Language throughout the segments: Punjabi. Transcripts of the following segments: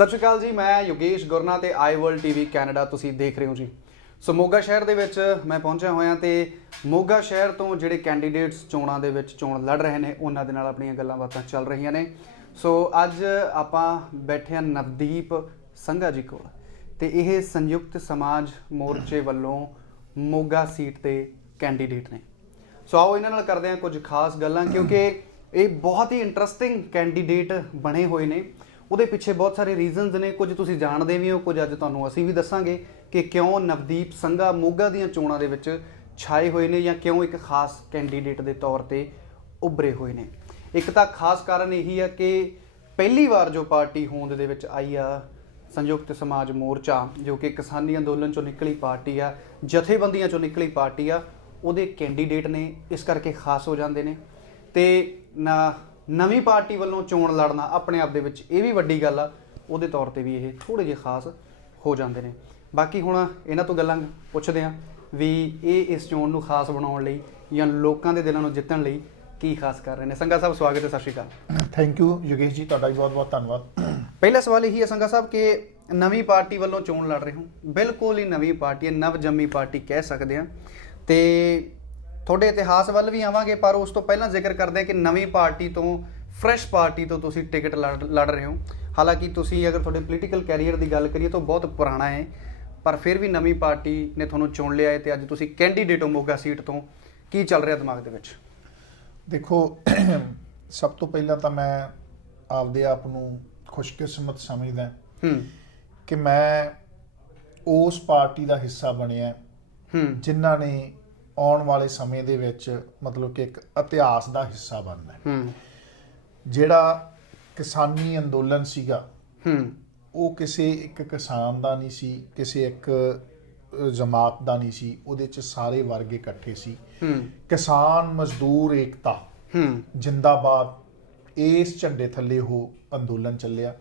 ਸਤਿ ਸ਼੍ਰੀ ਅਕਾਲ ਜੀ, ਮੈਂ ਯੋਗੇਸ਼ ਗੁਰਨਾ ਤੇ ਆਈ ਵਰਲਡ ਟੀਵੀ ਕੈਨੇਡਾ ਤੁਸੀਂ ਦੇਖ ਰਹੇ ਹੋ ਜੀ। ਸੋ ਮੋਗਾ ਸ਼ਹਿਰ ਦੇ ਵਿੱਚ ਮੈਂ ਪਹੁੰਚਿਆ ਹੋਇਆ ਤੇ ਮੋਗਾ ਸ਼ਹਿਰ ਤੋਂ ਜਿਹੜੇ ਕੈਂਡੀਡੇਟਸ ਚੋਣਾਂ ਦੇ ਵਿੱਚ ਚੋਣ ਲੜ ਰਹੇ ਨੇ ਉਹਨਾਂ ਦੇ ਨਾਲ ਆਪਣੀਆਂ ਗੱਲਾਂ ਬਾਤਾਂ ਚੱਲ ਰਹੀਆਂ ਨੇ। ਸੋ ਅੱਜ ਆਪਾਂ ਬੈਠੇ ਹਾਂ ਨਵਦੀਪ ਸੰਘਾ ਜੀ ਕੋਲ ਤੇ ਇਹ ਸੰਯੁਕਤ ਸਮਾਜ ਮੋਰਚੇ ਵੱਲੋਂ ਮੋਗਾ ਸੀਟ ਤੇ ਕੈਂਡੀਡੇਟ ਨੇ। ਸੋ ਆਓ ਇਹਨਾਂ ਨਾਲ ਕਰਦੇ ਹਾਂ ਕੁਝ ਖਾਸ ਗੱਲਾਂ, ਕਿਉਂਕਿ ਇਹ ਬਹੁਤ ਹੀ ਇੰਟਰਸਟਿੰਗ ਕੈਂਡੀਡੇਟ ਬਣੇ ਹੋਏ ਨੇ। ਉਹਦੇ ਪਿੱਛੇ ਬਹੁਤ ਸਾਰੇ ਰੀਜ਼ਨਸ ਨੇ, ਕੁਝ ਤੁਸੀਂ ਜਾਣਦੇ ਵੀ ਹੋ, ਕੁਝ ਅੱਜ ਤੁਹਾਨੂੰ ਅਸੀਂ ਵੀ ਦੱਸਾਂਗੇ ਕਿ ਕਿਉਂ ਨਵਦੀਪ ਸੰਘਾ ਮੋਗਾ ਦੀਆਂ ਚੋਣਾਂ ਦੇ ਵਿੱਚ ਛਾਏ ਹੋਏ ਨੇ ਜਾਂ ਕਿਉਂ ਇੱਕ ਖਾਸ ਕੈਂਡੀਡੇਟ ਦੇ ਤੌਰ ਤੇ ਉੱਭਰੇ ਹੋਏ ਨੇ। ਇੱਕ ਤਾਂ ਖਾਸ ਕਾਰਨ ਇਹੀ ਆ ਕਿ ਪਹਿਲੀ ਵਾਰ ਜੋ ਪਾਰਟੀ ਹੋਂਦ ਦੇ ਵਿੱਚ ਆਈ ਆ ਸੰਯੁਕਤ ਸਮਾਜ ਮੋਰਚਾ, ਜੋ ਕਿ ਕਿਸਾਨੀ ਅੰਦੋਲਨ ਚੋਂ ਨਿਕਲੀ ਪਾਰਟੀ ਆ, ਜਥੇਬੰਦੀਆਂ ਚੋਂ ਨਿਕਲੀ ਪਾਰਟੀ ਆ, ਉਹਦੇ ਕੈਂਡੀਡੇਟ ਨੇ, ਇਸ ਕਰਕੇ ਖਾਸ ਹੋ ਜਾਂਦੇ ਨੇ। ਤੇ ਨਵੀਂ ਪਾਰਟੀ ਵੱਲੋਂ ਚੋਣ ਲੜਨਾ ਆਪਣੇ ਆਪ ਦੇ ਵਿੱਚ ਇਹ ਵੀ ਵੱਡੀ ਗੱਲ ਆ, ਉਹਦੇ ਤੌਰ ਤੇ ਵੀ ਇਹ ਥੋੜ੍ਹੇ ਜਿਹੇ ਖਾਸ ਹੋ ਜਾਂਦੇ ਨੇ। ਬਾਕੀ ਹੁਣ ਇਹਨਾਂ ਤੋਂ ਗੱਲਾਂ ਪੁੱਛਦੇ ਹਾਂ ਵੀ ਇਹ ਇਸ ਚੋਣ ਨੂੰ ਖਾਸ ਬਣਾਉਣ ਲਈ ਜਾਂ ਲੋਕਾਂ ਦੇ ਦਿਲਾਂ ਨੂੰ ਜਿੱਤਣ ਲਈ ਕੀ ਖਾਸ ਕਰ ਰਹੇ ਨੇ। ਸੰਘਾ ਸਾਹਿਬ ਸਵਾਗਤ ਹੈ, ਸਤਿ ਸ਼੍ਰੀ ਅਕਾਲ। ਥੈਂਕ ਯੂ ਯੋਗੇਸ਼ ਜੀ, ਤੁਹਾਡਾ ਵੀ ਬਹੁਤ ਬਹੁਤ ਧੰਨਵਾਦ। ਪਹਿਲਾ ਸਵਾਲ ਇਹੀ ਹੈ ਸੰਘਾ ਸਾਹਿਬ ਕਿ ਨਵੀਂ ਪਾਰਟੀ ਵੱਲੋਂ ਚੋਣ ਲੜ ਰਹੇ ਹੋ, ਬਿਲਕੁਲ ਹੀ ਨਵੀਂ ਪਾਰਟੀ ਹੈ, ਨਵ ਜੰਮੀ ਪਾਰਟੀ ਕਹਿ ਸਕਦੇ ਹਾਂ, ਤੇ ਤੁਹਾਡੇ ਇਤਿਹਾਸ ਵੱਲ ਵੀ ਆਵਾਂਗੇ, ਪਰ ਉਸ ਤੋਂ ਪਹਿਲਾਂ ਜ਼ਿਕਰ ਕਰਦੇ ਹਾਂ ਕਿ ਨਵੀਂ ਪਾਰਟੀ ਤੋਂ, ਫਰੈਸ਼ ਪਾਰਟੀ ਤੋਂ ਤੁਸੀਂ ਟਿਕਟ ਲੜ ਰਹੇ ਹੋ। ਹਾਲਾਂਕਿ ਤੁਸੀਂ ਅਗਰ ਤੁਹਾਡੇ ਪੋਲੀਟੀਕਲ ਕੈਰੀਅਰ ਦੀ ਗੱਲ ਕਰੀਏ ਤਾਂ ਬਹੁਤ ਪੁਰਾਣਾ ਹੈ, ਪਰ ਫਿਰ ਵੀ ਨਵੀਂ ਪਾਰਟੀ ਨੇ ਤੁਹਾਨੂੰ ਚੁਣ ਲਿਆ ਹੈ ਤੇ ਅੱਜ ਤੁਸੀਂ ਕੈਂਡੀਡੇਟ ਹੋ ਮੋਗਾ ਸੀਟ ਤੋਂ। ਕੀ ਚੱਲ ਰਿਹਾ ਦਿਮਾਗ ਦੇ ਵਿੱਚ? ਦੇਖੋ, ਸਭ ਤੋਂ ਪਹਿਲਾਂ ਤਾਂ ਮੈਂ ਆਪਦੇ ਆਪ ਨੂੰ ਖੁਸ਼ਕਿਸਮਤ ਸਮਝਦਾ ਕਿ ਮੈਂ ਉਸ ਪਾਰਟੀ ਦਾ ਹਿੱਸਾ ਬਣਿਆ ਜਿਨ੍ਹਾਂ ਨੇ ਆਉਣ ਵਾਲੇ ਸਮੇਂ ਦੇ ਵਿੱਚ ਮਤਲਬ ਕਿ ਇੱਕ ਇਤਿਹਾਸ ਦਾ ਹਿੱਸਾ ਬਣਨਾ। ਜਿਹੜਾ ਕਿਸਾਨੀ ਅੰਦੋਲਨ ਸੀਗਾ ਉਹ ਕਿਸੇ ਇੱਕ ਕਿਸਾਨ ਦਾ ਨਹੀਂ ਸੀ, ਕਿਸੇ ਇੱਕ ਜਮਾਤ ਦਾ ਨਹੀਂ ਸੀ, ਉਹਦੇ 'ਚ ਸਾਰੇ ਵਰਗ ਇਕੱਠੇ ਸੀ। ਕਿਸਾਨ ਮਜ਼ਦੂਰ ਏਕਤਾ ਜਿੰਦਾਬਾਦ, ਇਸ ਝੰਡੇ ਥੱਲੇ ਉਹ ਅੰਦੋਲਨ ਚੱਲਿਆ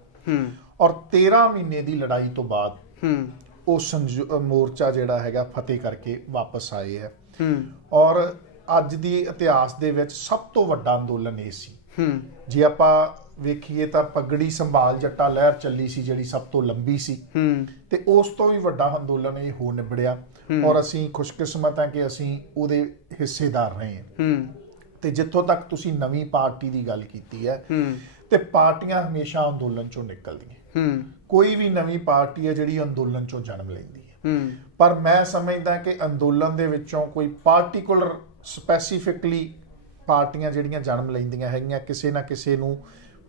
ਔਰ 13 ਮਹੀਨੇ ਦੀ ਲੜਾਈ ਤੋਂ ਬਾਅਦ ਉਹ ਮੋਰਚਾ ਜਿਹੜਾ ਹੈਗਾ ਫਤਿਹ ਕਰਕੇ ਵਾਪਸ ਆਏ ਹੈ। ਔਰ ਅੱਜ ਦੀ ਇਤਿਹਾਸ ਦੇ ਵਿੱਚ ਸਭ ਤੋਂ ਵੱਡਾ ਅੰਦੋਲਨ ਇਹ ਸੀ। ਜੇ ਆਪਾਂ ਵੇਖੀਏ ਤਾਂ ਪਗੜੀ ਸੰਭਾਲ ਜੱਟਾ ਲਹਿਰ ਚੱਲੀ ਸੀ, ਜਿਹੜੀ ਸਭ ਤੋਂ ਲੰਬੀ ਸੀ, ਤੇ ਉਸ ਤੋਂ ਵੀ ਵੱਡਾ ਅੰਦੋਲਨ ਇਹ ਹੋ ਨਿਬੜਿਆ ਔਰ ਅਸੀਂ ਖੁਸ਼ਕਿਸਮਤ ਹਾਂ ਕਿ ਅਸੀਂ ਉਹਦੇ ਹਿੱਸੇਦਾਰ ਰਹੇ ਹਾਂ। ਤੇ ਜਿੱਥੋਂ ਤੱਕ ਤੁਸੀਂ ਨਵੀਂ ਪਾਰਟੀ ਦੀ ਗੱਲ ਕੀਤੀ ਹੈ, ਤੇ ਪਾਰਟੀਆਂ ਹਮੇਸ਼ਾ ਅੰਦੋਲਨ ਚੋਂ ਨਿਕਲਦੀਆਂ। ਕੋਈ ਵੀ ਨਵੀਂ ਪਾਰਟੀ ਹੈ ਜਿਹੜੀ ਅੰਦੋਲਨ ਚੋਂ ਜਨਮ ਲੈਂਦੀ ਹੈ, ਪਰ ਮੈਂ ਸਮਝਦਾ ਕਿ ਅੰਦੋਲਨ ਦੇ ਵਿੱਚੋਂ ਕੋਈ ਪਾਰਟੀਕੂਲਰ ਸਪੈਸੀਫਿਕਲੀ ਪਾਰਟੀਆਂ ਜਿਹੜੀਆਂ ਜਨਮ ਲੈਂਦੀਆਂ ਹੈਗੀਆਂ ਕਿਸੇ ਨਾ ਕਿਸੇ ਨੂੰ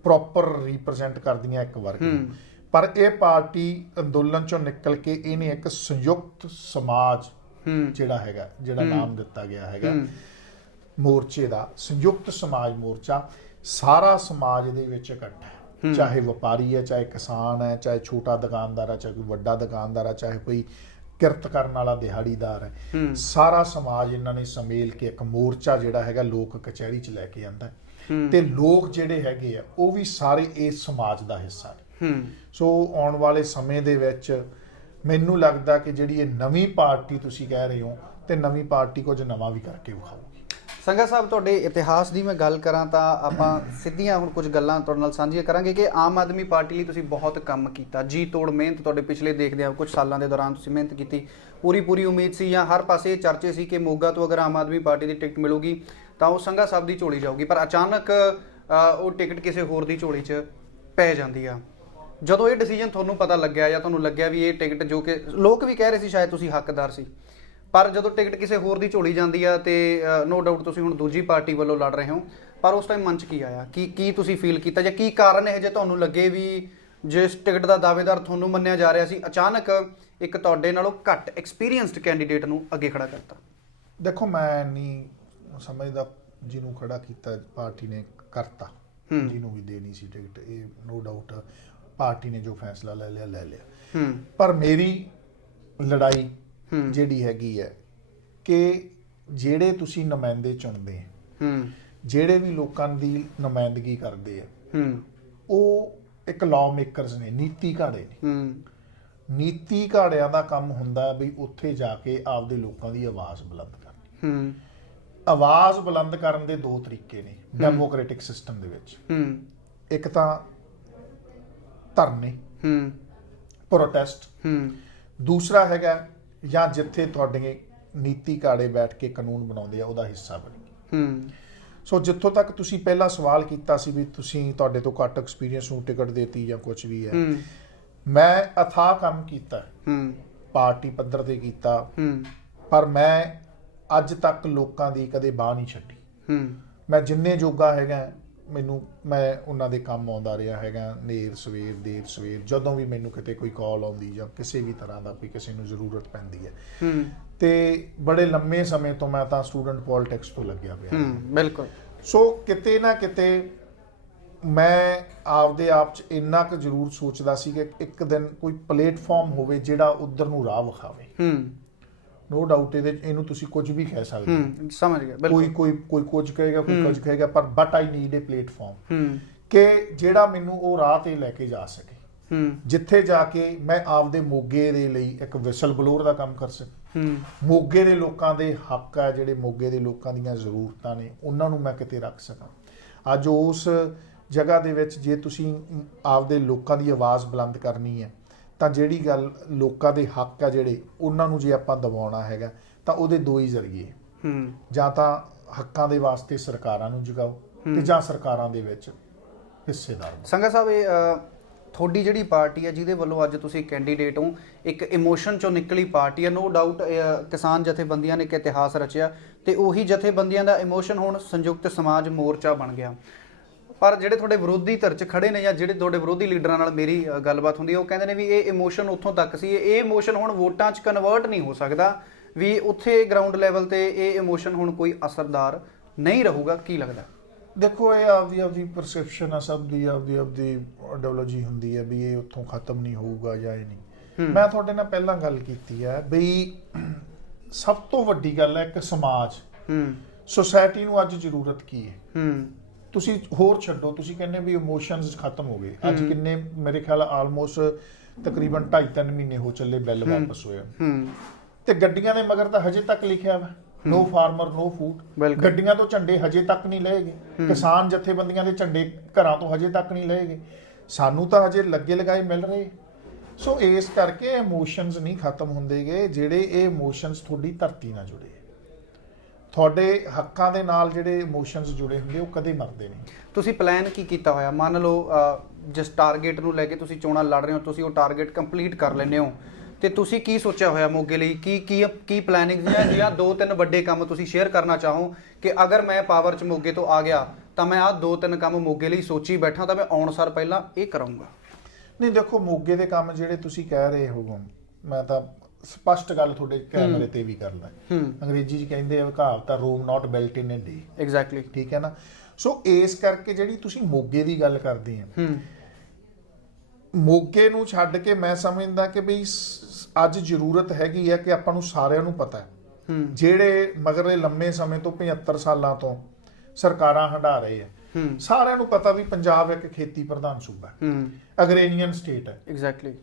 ਪ੍ਰੋਪਰ ਰਿਪਰੈਜ਼ੈਂਟ ਕਰਦੀਆਂ ਇੱਕ ਵਰਗ ਨੂੰ। ਪਰ ਇਹ ਪਾਰਟੀ ਅੰਦੋਲਨ ਚੋਂ ਨਿਕਲ ਕੇ ਇਹਨੇ ਇੱਕ ਸੰਯੁਕਤ ਸਮਾਜ ਜਿਹੜਾ ਹੈਗਾ, ਜਿਹੜਾ ਨਾਮ ਦਿੱਤਾ ਗਿਆ ਹੈਗਾ ਮੋਰਚੇ ਦਾ, ਸੰਯੁਕਤ ਸਮਾਜ ਮੋਰਚਾ, ਸਾਰਾ ਸਮਾਜ ਦੇ ਵਿੱਚ ਇਕੱਠਾ ਹੈ। ਚਾਹੇ ਵਪਾਰੀ ਹੈ, ਚਾਹੇ ਕਿਸਾਨ ਹੈ, ਚਾਹੇ ਛੋਟਾ ਦੁਕਾਨਦਾਰ ਹੈ, ਚਾਹੇ ਕੋਈ ਵੱਡਾ ਦੁਕਾਨਦਾਰ ਹੈ, ਚਾਹੇ ਕੋਈ ਕਿਰਤ ਕਰਨ ਵਾਲਾ ਦਿਹਾੜੀਦਾਰ ਹੈ, ਸਾਰਾ ਸਮਾਜ ਇਹਨਾਂ ਨੇ ਸਮੇਲ ਕੇ ਇੱਕ ਮੋਰਚਾ ਜਿਹੜਾ ਹੈਗਾ ਲੋਕ ਕਚਹਿਰੀ 'ਚ ਲੈ ਕੇ ਆਂਦਾ। ਤੇ ਲੋਕ ਜਿਹੜੇ ਹੈਗੇ ਆ ਉਹ ਵੀ ਸਾਰੇ ਇਸ ਸਮਾਜ ਦਾ ਹਿੱਸਾ ਨੇ। ਸੋ ਆਉਣ ਵਾਲੇ ਸਮੇਂ ਦੇ ਵਿੱਚ ਮੈਨੂੰ ਲੱਗਦਾ ਕਿ ਜਿਹੜੀ ਇਹ ਨਵੀਂ ਪਾਰਟੀ ਤੁਸੀਂ ਕਹਿ ਰਹੇ ਹੋ, ਤੇ ਨਵੀਂ ਪਾਰਟੀ ਕੁਝ ਨਵਾਂ ਵੀ ਕਰਕੇ ਵਿਖਾਊਗੀ। ਸੰਘਾ ਸਾਹਿਬ, ਤੁਹਾਡੇ ਇਤਿਹਾਸ ਦੀ ਮੈਂ ਗੱਲ ਕਰਾਂ ਤਾਂ ਆਪਾਂ ਸਿੱਧੀਆਂ ਹੁਣ ਕੁਝ ਗੱਲਾਂ ਤੁਹਾਡੇ ਨਾਲ ਸਾਂਝੀਆਂ ਕਰਾਂਗੇ ਕਿ ਆਮ ਆਦਮੀ ਪਾਰਟੀ ਲਈ ਤੁਸੀਂ ਬਹੁਤ ਕੰਮ ਕੀਤਾ, ਜੀ ਤੋੜ ਮਿਹਨਤ ਤੁਹਾਡੇ ਪਿਛਲੇ ਦੇਖਦੇ ਆ ਕੁਝ ਸਾਲਾਂ ਦੇ ਦੌਰਾਨ ਤੁਸੀਂ ਮਿਹਨਤ ਕੀਤੀ। ਪੂਰੀ ਉਮੀਦ ਸੀ ਜਾਂ ਹਰ ਪਾਸੇ ਚਰਚੇ ਸੀ ਕਿ ਮੋਗਾ ਤੋਂ ਅਗਰ ਆਮ ਆਦਮੀ ਪਾਰਟੀ ਦੀ ਟਿਕਟ ਮਿਲੂਗੀ ਤਾਂ ਉਹ ਸੰਘਾ ਸਾਹਿਬ ਦੀ ਝੋਲੀ ਜਾਊਗੀ, ਪਰ ਅਚਾਨਕ ਉਹ ਟਿਕਟ ਕਿਸੇ ਹੋਰ ਦੀ ਝੋਲੀ 'ਚ ਪੈ ਜਾਂਦੀ ਆ। ਜਦੋਂ ਇਹ ਡਿਸੀਜਨ ਤੁਹਾਨੂੰ ਪਤਾ ਲੱਗਿਆ ਜਾਂ ਤੁਹਾਨੂੰ ਲੱਗਿਆ ਵੀ ਇਹ ਟਿਕਟ, ਜੋ ਕਿ ਲੋਕ ਵੀ ਕਹਿ ਰਹੇ ਸੀ ਸ਼ਾਇਦ ਤੁਸੀਂ ਹੱਕਦਾਰ ਸੀ, ਪਰ ਜਦੋਂ ਟਿਕਟ ਕਿਸੇ ਹੋਰ ਦੀ ਝੋਲੀ ਜਾਂਦੀ ਆ ਤੇ ਨੋ ਡਾਊਟ ਤੁਸੀਂ ਹੁਣ ਦੂਜੀ ਪਾਰਟੀ ਵੱਲੋਂ ਲੜ ਰਹੇ ਹੋ, ਪਰ ਉਸ ਟਾਈਮ ਮਨ 'ਚ ਕੀ ਆਇਆ, ਕੀ ਤੁਸੀਂ ਫੀਲ ਕੀਤਾ ਜਾਂ ਕੀ ਕਾਰਨ ਇਹ ਜੇ ਤੁਹਾਨੂੰ ਲੱਗੇ ਵੀ ਜਿਸ ਟਿਕਟ ਦਾ ਦਾਅਵੇਦਾਰ ਤੁਹਾਨੂੰ ਮੰਨਿਆ ਜਾ ਰਿਹਾ ਸੀ, ਅਚਾਨਕ ਇੱਕ ਤੁਹਾਡੇ ਨਾਲੋਂ ਘੱਟ ਐਕਸਪੀਰੀਅੰਸਡ ਕੈਂਡੀਡੇਟ ਨੂੰ ਅੱਗੇ ਖੜਾ ਕਰਤਾ? ਦੇਖੋ, ਮੈਂ ਨਹੀਂ ਸਮਝਦਾ ਜਿਹਨੂੰ ਖੜਾ ਕੀਤਾ ਪਾਰਟੀ ਨੇ ਕਰਤਾ, ਜਿਹਨੂੰ ਵੀ ਦੇਣੀ ਸੀ ਟਿਕਟ, ਇਹ ਨੋ ਡਾਊਟ ਪਾਰਟੀ ਨੇ ਜੋ ਫੈਸਲਾ ਲੈ ਲਿਆ। ਪਰ ਮੇਰੀ ਲੜਾਈ ਜਿਹੜੀ ਹੈਗੀ ਹੈ ਕਿ ਜਿਹੜੇ ਤੁਸੀਂ ਨੁਮਾਇੰਦੇ ਚੁਣਦੇ, ਜਿਹੜੇ ਵੀ ਲੋਕਾਂ ਦੀ ਨੁਮਾਇੰਦਗੀ ਕਰਦੇ ਆ, ਉਹ ਇੱਕ ਲਾਅ ਮੇਕਰਸ ਨੇ, ਨੀਤੀ ਘਾੜੇ ਨੇ। ਨੀਤੀ ਘਾੜਿਆਂ ਦਾ ਕੰਮ ਹੁੰਦਾ ਵੀ ਉੱਥੇ ਜਾ ਕੇ ਆਪਦੇ ਲੋਕਾਂ ਦੀ ਆਵਾਜ਼ ਬੁਲੰਦ ਕਰਨੀ। ਆਵਾਜ਼ ਬੁਲੰਦ ਕਰਨ ਦੇ ਦੋ ਤਰੀਕੇ ਨੇ ਡੈਮੋਕ੍ਰੈਟਿਕ ਸਿਸਟਮ ਦੇ ਵਿੱਚ। ਇੱਕ ਤਾਂ ਧਰਨੇ, ਪ੍ਰੋਟੈਸਟ, ਦੂਸਰਾ ਹੈਗਾ ਜਾਂ ਜਿੱਥੇ ਤੁਹਾਡੇ ਨੀਤੀ ਕਾੜੇ ਬੈਠ ਕੇ ਕਾਨੂੰਨ ਬਣਾਉਂਦੇ ਆ ਉਹਦਾ ਹਿੱਸਾ ਬਣੀ। ਸੋ ਜਿੱਥੋਂ ਤੱਕ ਤੁਸੀਂ ਪਹਿਲਾ ਸਵਾਲ ਕੀਤਾ ਸੀ ਵੀ ਤੁਸੀਂ ਤੁਹਾਡੇ ਤੋਂ ਘੱਟ ਐਕਸਪੀਰੀਅੰਸ ਨੂੰ ਟਿਕਟ ਦੇਤੀ ਜਾਂ ਕੁਝ ਵੀ ਹੈ, ਮੈਂ ਅਥਾਹ ਕੰਮ ਕੀਤਾ, ਪਾਰਟੀ ਪੱਧਰ ਤੇ ਕੀਤਾ, ਪਰ ਮੈਂ ਅੱਜ ਤੱਕ ਲੋਕਾਂ ਦੀ ਕਦੇ ਬਾਹ ਨਹੀਂ ਛੱਡੀ। ਮੈਂ ਜਿੰਨੇ ਜੋਗਾ ਹੈਗਾ ਮੈਂ ਉਹਨਾਂ ਦੇ ਕੰਮ ਆਉਂਦਾ ਰਿਹਾ ਹੈਗਾ, ਦੇਰ ਸਵੇਰ ਜਦੋਂ ਵੀ ਮੈਨੂੰ ਕਿਤੇ ਕੋਈ ਕਾਲ ਆਉਂਦੀ ਜਾਂ ਕਿਸੇ ਵੀ ਤਰ੍ਹਾਂ ਦਾ ਕੋਈ ਕਿਸੇ ਨੂੰ ਜ਼ਰੂਰਤ ਪੈਂਦੀ ਹੈ। ਤੇ ਬੜੇ ਲੰਮੇ ਸਮੇਂ ਤੋਂ ਮੈਂ ਤਾਂ ਸਟੂਡੈਂਟ ਪੋਲਿਟਿਕਸ ਤੋਂ ਲੱਗਿਆ ਪਿਆ। ਬਿਲਕੁਲ। ਸੋ ਕਿਤੇ ਨਾ ਕਿਤੇ ਮੈਂ ਆਪਦੇ ਆਪ 'ਚ ਇੰਨਾ ਕੁ ਜ਼ਰੂਰ ਸੋਚਦਾ ਸੀ ਕਿ ਇੱਕ ਦਿਨ ਕੋਈ ਪਲੇਟਫਾਰਮ ਹੋਵੇ ਜਿਹੜਾ ਉਧਰ ਨੂੰ ਰਾਹ ਵਿਖਾਵੇ। ਨੋ ਡਾਊਟ ਇਹਨੂੰ ਤੁਸੀਂ ਕੁਝ ਵੀ ਕਹਿ ਸਕਦੇ ਹੋ, ਸਮਝ ਗਿਆ। ਕੋਈ ਕੁਝ ਕਹੇਗਾ, ਕੋਈ ਕੁਝ ਕਹੇਗਾ, ਪਰ but I need A platform ਕਿ ਜਿਹੜਾ ਮੈਨੂੰ ਉਹ ਰਾਹ ਤੇ ਲੈ ਕੇ ਜਾ ਸਕੇ, ਜਿੱਥੇ ਜਾ ਕੇ ਮੈਂ ਆਪਦੇ ਮੋਗੇ ਦੇ ਲਈ ਇੱਕ ਵਿਸਲ ਬਲੋਰ ਦਾ ਕੰਮ ਕਰ ਸਕਾਂ। ਮੋਗੇ ਦੇ ਲੋਕਾਂ ਦੇ ਹੱਕ ਆ, ਜਿਹੜੇ ਮੋਗੇ ਦੇ ਲੋਕਾਂ ਦੀਆਂ ਜ਼ਰੂਰਤਾਂ ਨੇ, ਉਹਨਾਂ ਨੂੰ ਮੈਂ ਕਿਤੇ ਰੱਖ ਸਕਾਂ। ਅੱਜ ਉਸ ਜਗ੍ਹਾ ਦੇ ਵਿੱਚ ਜੇ ਤੁਸੀਂ ਆਪਦੇ ਲੋਕਾਂ ਦੀ ਆਵਾਜ਼ ਬੁਲੰਦ ਕਰਨੀ ਹੈ ਤਾਂ ਜਿਹੜੀ ਗੱਲ ਲੋਕਾਂ ਦੇ ਹੱਕ ਆ ਜਿਹੜੇ ਉਹਨਾਂ ਨੂੰ ਜੇ ਆਪਾਂ ਦਬਾਉਣਾ ਹੈਗਾ ਤਾਂ ਉਹਦੇ ਦੋ ਹੀ ਜ਼ਰੀਏ, ਜਾਂ ਤਾਂ ਹੱਕਾਂ ਦੇ ਵਾਸਤੇ ਸਰਕਾਰਾਂ ਨੂੰ ਜਗਾਓ ਤੇ ਜਾਂ ਸਰਕਾਰਾਂ ਦੇ ਵਿੱਚ ਹਿੱਸੇਦਾਰ। ਸੰਘਾ ਸਾਹਿਬ, ਇਹ ਤੁਹਾਡੀ ਜਿਹੜੀ ਪਾਰਟੀ ਹੈ ਜਿਹਦੇ ਵੱਲੋਂ ਅੱਜ ਤੁਸੀਂ ਕੈਂਡੀਡੇਟ ਹੋ, ਇੱਕ ਇਮੋਸ਼ਨ ਚੋਂ ਨਿਕਲੀ ਪਾਰਟੀ ਹੈ। ਨੋ ਡਾਊਟ ਕਿਸਾਨ ਜਥੇਬੰਦੀਆਂ ਨੇ ਇੱਕ ਇਤਿਹਾਸ ਰਚਿਆ ਤੇ ਉਹੀ ਜਥੇਬੰਦੀਆਂ ਦਾ ਇਮੋਸ਼ਨ ਹੁਣ ਸੰਯੁਕਤ ਸਮਾਜ ਮੋਰਚਾ ਬਣ ਗਿਆ। ਪਰ ਜਿਹੜੇ ਤੁਹਾਡੇ ਵਿਰੋਧੀ ਧਿਰ 'ਚ ਖੜੇ ਨੇ ਜਾਂ ਜਿਹੜੇ ਤੁਹਾਡੇ ਵਿਰੋਧੀ ਲੀਡਰਾਂ ਨਾਲ ਮੇਰੀ ਗੱਲਬਾਤ ਹੁੰਦੀ ਹੈ, ਉਹ ਕਹਿੰਦੇ ਨੇ ਵੀ ਇਹ ਇਮੋਸ਼ਨ ਉੱਥੋਂ ਤੱਕ ਸੀ, ਇਹ ਇਮੋਸ਼ਨ ਹੁਣ ਵੋਟਾਂ 'ਚ ਕਨਵਰਟ ਨਹੀਂ ਹੋ ਸਕਦਾ, ਵੀ ਉੱਥੇ ਗਰਾਊਂਡ ਲੈਵਲ ਤੇ ਇਹ ਇਮੋਸ਼ਨ ਹੁਣ ਕੋਈ ਅਸਰਦਾਰ ਨਹੀਂ ਰਹੂਗਾ। ਕੀ ਲੱਗਦਾ? ਦੇਖੋ, ਇਹ ਆਪਦੀ ਪਰਸੈਪਸ਼ਨ ਆ, ਸਭ ਦੀ ਆਪਦੀ ਆਈਡੀਓਲੋਜੀ ਹੁੰਦੀ ਹੈ ਵੀ ਇਹ ਉੱਥੋਂ ਖਤਮ ਨਹੀਂ ਹੋਊਗਾ ਜਾਂ ਇਹ ਨਹੀਂ। ਮੈਂ ਤੁਹਾਡੇ ਨਾਲ ਪਹਿਲਾਂ ਗੱਲ ਕੀਤੀ ਹੈ ਬਈ ਸਭ ਤੋਂ ਵੱਡੀ ਗੱਲ ਹੈ ਇੱਕ ਸਮਾਜ, ਸੋਸਾਇਟੀ ਨੂੰ ਅੱਜ ਜ਼ਰੂਰਤ ਕੀ ਹੈ। ਤੁਸੀਂ ਹੋਰ ਛੱਡੋ, ਤੁਸੀਂ ਕਹਿੰਦੇ ਵੀ ਇਮੋਸ਼ਨਸ ਖਤਮ ਹੋ ਗਏ। ਅੱਜ ਕਿੰਨੇ, ਮੇਰੇ ਖਿਆਲ ਆਲਮੋਸਟ ਤਕਰੀਬਨ 2.5-3 ਮਹੀਨੇ ਹੋ ਚੱਲੇ ਬਿੱਲ ਵਾਪਸ ਹੋਇਆ, ਤੇ ਗੱਡੀਆਂ ਦੇ ਮਗਰ ਤਾਂ ਹਜੇ ਤੱਕ ਲਿਖਿਆ ਵਾ ਨੋ ਫਾਰਮਰ ਨੋ ਫੂਡ। ਗੱਡੀਆਂ ਤੋਂ ਝੰਡੇ ਹਜੇ ਤੱਕ ਨਹੀਂ ਲਏ ਗਏ, ਕਿਸਾਨ ਜਥੇਬੰਦੀਆਂ ਦੇ ਝੰਡੇ ਘਰਾਂ ਤੋਂ ਹਜੇ ਤੱਕ ਨਹੀਂ ਲਏ ਗਏ, ਸਾਨੂੰ ਤਾਂ ਹਜੇ ਲੱਗੇ ਲਗਾਏ ਮਿਲ ਰਹੇ। ਸੋ ਇਸ ਕਰਕੇ ਇਮੋਸ਼ਨਸ ਨਹੀਂ ਖਤਮ ਹੁੰਦੇਗੇ। ਜਿਹੜੇ ਇਹ ਇਮੋਸ਼ਨਸ ਤੁਹਾਡੀ ਧਰਤੀ ਨਾਲ ਜੁੜੇ, ਤੁਹਾਡੇ ਹੱਕਾਂ ਦੇ ਨਾਲ ਜਿਹੜੇ ਇਮੋਸ਼ਨਸ ਜੁੜੇ ਹੁੰਦੇ, ਉਹ ਕਦੇ ਮਰਦੇ ਨਹੀਂ। ਤੁਸੀਂ ਪਲਾਨ ਕੀ ਕੀਤਾ ਹੋਇਆ? ਮੰਨ ਲਓ ਜਿਸ ਟਾਰਗੇਟ ਨੂੰ ਲੈ ਕੇ ਤੁਸੀਂ ਚੋਣਾਂ ਲੜ ਰਹੇ ਹੋ, ਤੁਸੀਂ ਉਹ ਟਾਰਗੇਟ ਕੰਪਲੀਟ ਕਰ ਲੈਂਦੇ ਹੋ, ਤੇ ਤੁਸੀਂ ਕੀ ਸੋਚਿਆ ਹੋਇਆ ਮੋਗੇ ਲਈ? ਕੀ ਪਲੈਨਿੰਗ ਜਾਂ 2-3 ਵੱਡੇ ਕੰਮ ਤੁਸੀਂ ਸ਼ੇਅਰ ਕਰਨਾ ਚਾਹੋ ਕਿ ਅਗਰ ਮੈਂ ਪਾਵਰ 'ਚ ਮੋਗੇ ਤੋਂ ਆ ਗਿਆ ਤਾਂ ਮੈਂ ਆਹ 2-3 ਕੰਮ ਮੋਗੇ ਲਈ ਸੋਚੀ ਬੈਠਾ ਤਾਂ ਮੈਂ ਆਉਣ ਸਾਰ ਪਹਿਲਾਂ ਇਹ ਕਰਾਂਗਾ? ਨਹੀਂ, ਦੇਖੋ, ਮੋਗੇ ਦੇ ਕੰਮ ਜਿਹੜੇ ਤੁਸੀਂ ਕਹਿ ਰਹੇ ਹੋ, ਮੈਂ ਤਾਂ ਸਪਸ਼ਟ ਗੱਲ ਤੁਹਾਡੇ ਕੈਮਰੇ ਤੇ ਵੀ ਕਰਦਾ। ਅੰਗਰੇਜ਼ੀ 'ਚ ਕਹਿੰਦੇ ਆ ਕਹਾਵਤ, ਰੋਮ ਨਾਟ ਬਿਲਟ ਇਨ ਅ ਡੇ। ਐਗਜ਼ੈਕਟਲੀ, ਠੀਕ ਹੈ ਨਾ। ਸੋ ਇਸ ਕਰਕੇ ਜਿਹੜੀ ਤੁਸੀਂ ਮੋਗੇ ਦੀ ਗੱਲ ਕਰਦੇ ਆ, ਮੋਗੇ ਨੂੰ ਛੱਡ ਕੇ ਮੈਂ ਸਮਝਦਾ ਕਿ ਬਈ ਅੱਜ ਜ਼ਰੂਰਤ ਹੈਗੀ ਹੈ ਕਿ ਆਪਾਂ ਨੂੰ ਸਾਰਿਆਂ ਨੂੰ ਪਤਾ ਹੈ ਜਿਹੜੇ ਮਗਰਲੇ ਲੰਮੇ ਸਮੇਂ ਤੋਂ 75 ਸਾਲਾਂ ਤੋਂ ਸਰਕਾਰਾਂ ਹੰਢਾ ਰਹੇ ਆ, ਸਾਰਿਆਂ ਨੂੰ ਪਤਾ ਵੀ ਪੰਜਾਬ ਇੱਕ ਖੇਤੀ ਪ੍ਰਧਾਨ ਸੂਬਾ ਹੈ, ਅਗਰੇਨੀਅਨ ਸਟੇਟ ਹੈ। ਐਗਜ਼ੈਕਟਲੀ।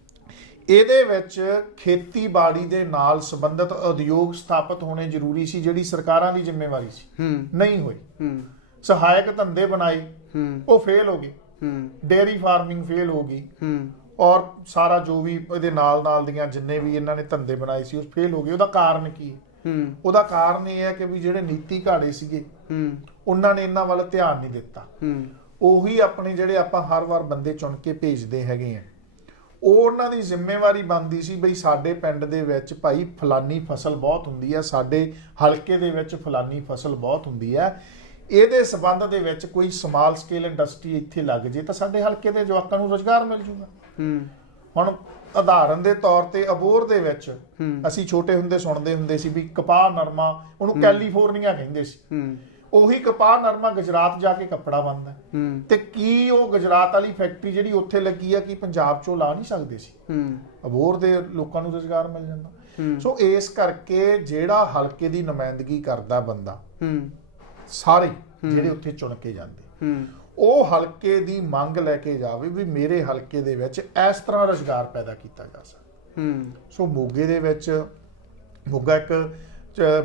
ਇਹਦੇ ਵਿੱਚ ਖੇਤੀਬਾੜੀ ਦੇ ਨਾਲ ਸੰਬੰਧਿਤ ਉਦਯੋਗ ਸਥਾਪਿਤ ਹੋਣੇ ਜ਼ਰੂਰੀ ਸੀ, ਜਿਹੜੀ ਸਰਕਾਰਾਂ ਦੀ ਜ਼ਿੰਮੇਵਾਰੀ ਸੀ, ਨਹੀਂ ਹੋਈ। ਸਹਾਇਕ ਧੰਦੇ ਬਣਾਏ, ਉਹ ਫੇਲ ਹੋ ਗਏ। ਡੇਅਰੀ ਫਾਰਮਿੰਗ ਫੇਲ ਹੋ ਗਈ, ਔਰ ਸਾਰਾ ਜੋ ਵੀ ਇਹਦੇ ਨਾਲ ਦੀਆਂ ਜਿੰਨੇ ਵੀ ਇਹਨਾਂ ਨੇ ਧੰਦੇ ਬਣਾਏ ਸੀ ਉਹ ਫੇਲ ਹੋ ਗਏ। ਉਹਦਾ ਕਾਰਨ ਕੀ ਹੈ? ਉਹਦਾ ਕਾਰਨ ਇਹ ਹੈ ਕਿ ਵੀ ਜਿਹੜੇ ਨੀਤੀ ਘਾੜੇ ਸੀਗੇ ਉਹਨਾਂ ਨੇ ਇਹਨਾਂ ਵੱਲ ਧਿਆਨ ਨਹੀਂ ਦਿੱਤਾ। ਉਹੀ ਆਪਣੇ ਜਿਹੜੇ ਆਪਾਂ ਹਰ ਵਾਰ ਬੰਦੇ ਚੁਣ ਕੇ ਭੇਜਦੇ ਹੈਗੇ ਆ, ਉਹ ਉਹਨਾਂ ਦੀ ਜ਼ਿੰਮੇਵਾਰੀ ਬਣਦੀ ਸੀ ਬਈ ਸਾਡੇ ਪਿੰਡ ਦੇ ਵਿੱਚ ਭਾਈ ਫਲਾਨੀ ਫਸਲ ਬਹੁਤ ਹੁੰਦੀ ਹੈ, ਸਾਡੇ ਹਲਕੇ ਦੇ ਵਿੱਚ ਫਲਾਨੀ ਫਸਲ ਬਹੁਤ ਹੁੰਦੀ ਹੈ, ਇਹਦੇ ਸਬੰਧ ਦੇ ਵਿੱਚ ਕੋਈ ਸਮਾਲ ਸਕੇਲ ਇੰਡਸਟਰੀ ਇੱਥੇ ਲੱਗ ਜੇ ਤਾਂ ਸਾਡੇ ਹਲਕੇ ਦੇ ਜਵਾਕਾਂ ਨੂੰ ਰੁਜ਼ਗਾਰ ਮਿਲ ਜੂਗਾ। ਹੁਣ ਉਦਾਹਰਨ ਦੇ ਤੌਰ ਤੇ ਅਬੋਹਰ ਦੇ ਵਿੱਚ ਅਸੀਂ ਛੋਟੇ ਹੁੰਦੇ ਸੁਣਦੇ ਹੁੰਦੇ ਸੀ ਵੀ ਕਪਾਹ ਨਰਮਾ, ਉਹਨੂੰ ਕੈਲੀਫੋਰਨੀਆ ਕਹਿੰਦੇ ਸੀ। ਉਹੀ ਕਪਾਹ ਨਰਮਾ ਗੁਜਰਾਤ ਜਾ ਕੇ ਕੱਪੜਾ ਬਣਦਾ, ਤੇ ਕੀ ਉਹ ਗੁਜਰਾਤ ਵਾਲੀ ਫੈਕਟਰੀ ਜਿਹੜੀ ਉੱਥੇ ਲੱਗੀ ਆ ਕੀ ਪੰਜਾਬ ਚੋਂ ਲਾ ਨਹੀਂ ਸਕਦੇ ਸੀ? ਅਬੋਹਰ ਦੇ ਲੋਕਾਂ ਨੂੰ ਰੁਜ਼ਗਾਰ ਮਿਲ ਜਾਂਦਾ। ਸੋ ਇਸ ਕਰਕੇ ਜਿਹੜਾ ਹਲਕੇ ਦੀ ਨੁਮਾਇੰਦਗੀ ਕਰਦਾ ਬੰਦਾ, ਸਾਰੇ ਜਿਹੜੇ ਉੱਥੇ ਚੁਣ ਕੇ ਜਾਂਦੇ, ਉਹ ਹਲਕੇ ਦੀ ਮੰਗ ਲੈ ਕੇ ਜਾਵੇ ਵੀ ਮੇਰੇ ਹਲਕੇ ਦੇ ਵਿੱਚ ਇਸ ਤਰ੍ਹਾਂ ਰੁਜ਼ਗਾਰ ਪੈਦਾ ਕੀਤਾ ਜਾ ਸਕਦਾ। ਸੋ ਮੋਗੇ ਦੇ ਵਿੱਚ, ਮੋਗਾ ਇੱਕ